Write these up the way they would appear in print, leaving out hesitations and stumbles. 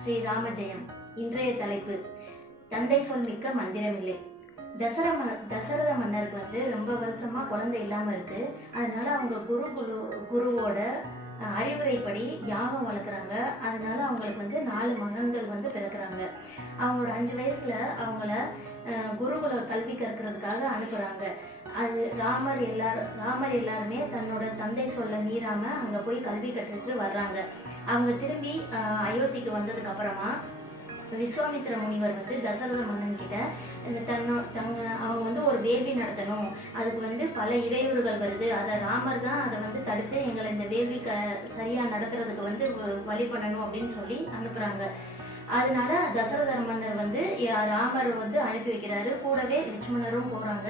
ஸ்ரீ ராமஜெயம். இன்றைய தலைப்பு தந்தை சொல் மிக்க மந்திரமில்லை. தசரத மன்னருக்கு ரொம்ப வருஷமா குழந்தை இல்லாம இருக்கு. அதனால அவங்க குருவோட அறிவுரைப்படி யாகம் வளர்க்குறாங்க. அதனால அவங்களுக்கு 4 மகன்கள் பிறக்கிறாங்க. அவங்களோட 5 வயசுல அவங்கள குருகுல கல்வி கற்கிறதுக்காக அனுப்புறாங்க. அது ராமர் எல்லாருமே தன்னோட தந்தை சொல்ல மீறாம அங்க போய் கல்வி கற்றுட்டு வர்றாங்க. அவங்க திரும்பி அயோத்திக்கு வந்ததுக்கு அப்புறமா விஸ்வாமித்திர முனிவர் தசரத மன்னன் கிட்ட அவங்க ஒரு வேள்வி நடத்தணும், அதுக்கு பல இடையூறுகள் வருது, அதை ராமர் தான் அதை தடுத்து எங்களை இந்த வேள்வி சரியா நடத்துறதுக்கு வழி பண்ணணும் அப்படின்னு சொல்லி அனுப்புறாங்க. அதனால தசரத மன்னர் ராமர் அனுப்பி வைக்கிறாரு. கூடவே லட்சுமணரும் போறாங்க.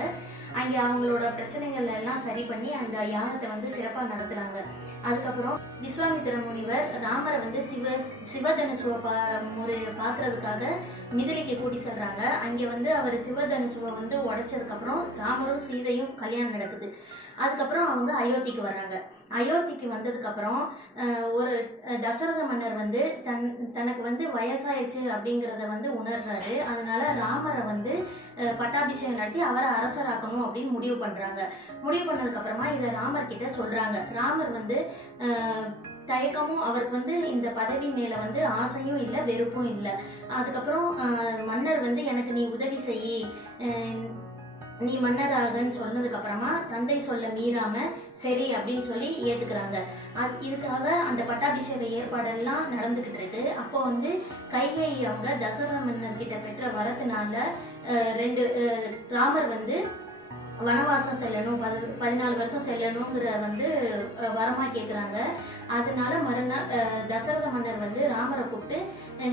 அங்கே அவங்களோட பிரச்சனைகள் எல்லாம் சரி பண்ணி அந்த யாகத்தை சிறப்பாக நடத்துறாங்க. அதுக்கப்புறம் விஸ்வாமித்திர முனிவர் ராமரை சிவதனுசுவை பார்க்கறதுக்காக மிதிலைக்கு கூட்டி செல்றாங்க. அங்கே அவர் சிவதனுசுவை உடைச்சதுக்கு அப்புறம் ராமரும் சீதையும் கல்யாணம் நடக்குது. அதுக்கப்புறம் அவங்க அயோத்திக்கு வர்றாங்க. அயோத்திக்கு வந்ததுக்கு அப்புறம் ஒரு தசரத மன்னர் தனக்கு வயசாயிடுச்சு அப்படிங்கிறத உணர்றாரு. அதனால ராமரை பட்டாபிஷேகம் நடத்தி அவரை அரசராக்கணும் அப்படின்னு முடிவு பண்றாங்க. முடிவு பண்ணதுக்கு அப்புறமா இதை ராமர் கிட்ட சொல்றாங்க. ராமர் தயக்கமும் அவருக்கு இந்த பதவி மேல ஆசையும் இல்லை, வெறுப்பும் இல்லை. அதுக்கப்புறம் மன்னர் எனக்கு நீ உதவி செய்யி, நீ மன்னராகன்னு சொன்னதுக்கு அப்புறமா தந்தை சொல்ல மீறாம சரி அப்படின்னு சொல்லி ஏத்துக்கிறாங்க. இதுக்காக அந்த பட்டாபிஷேக ஏற்பாடெல்லாம் நடந்துகிட்டு இருக்கு. அப்போ கைகேயி அவங்க தசரத மன்னர் கிட்ட பெற்ற வரத்தினால ராமர் வனவாசம் செல்லணும், 14 வருஷம் செல்லணுங்கிற வரமா கேட்குறாங்க. அதனால மறுநாள் தசரத மன்னர் ராமரை கூப்பிட்டு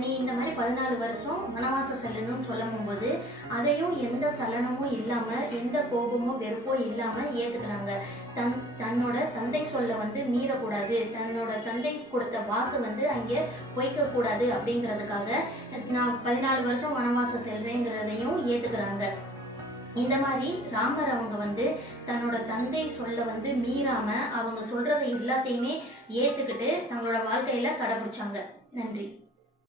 நீ இந்த மாதிரி 14 வருஷம் வனவாசம் செல்லணும்னு சொல்லும் போது அதையும் எந்த சலனமும் இல்லாம, எந்த கோபமோ வெறுப்போ இல்லாம ஏத்துக்கிறாங்க. தன்னோட தந்தை சொல்ல மீறக்கூடாது, தன்னோட தந்தை கொடுத்த வாக்கு அங்கே பொய்க்க கூடாது அப்படிங்கிறதுக்காக நான் 14 வருஷம் வனவாசம் செல்றேங்கிறதையும் ஏத்துக்கிறாங்க. இந்த மாதிரி ராமர் அவங்க தன்னோட தந்தை சொல்ல மீறாம அவங்க சொல்றதை எல்லாத்தையுமே ஏத்துக்கிட்டு தங்களோட வாழ்க்கையில கடைபிடிச்சாங்க. நன்றி.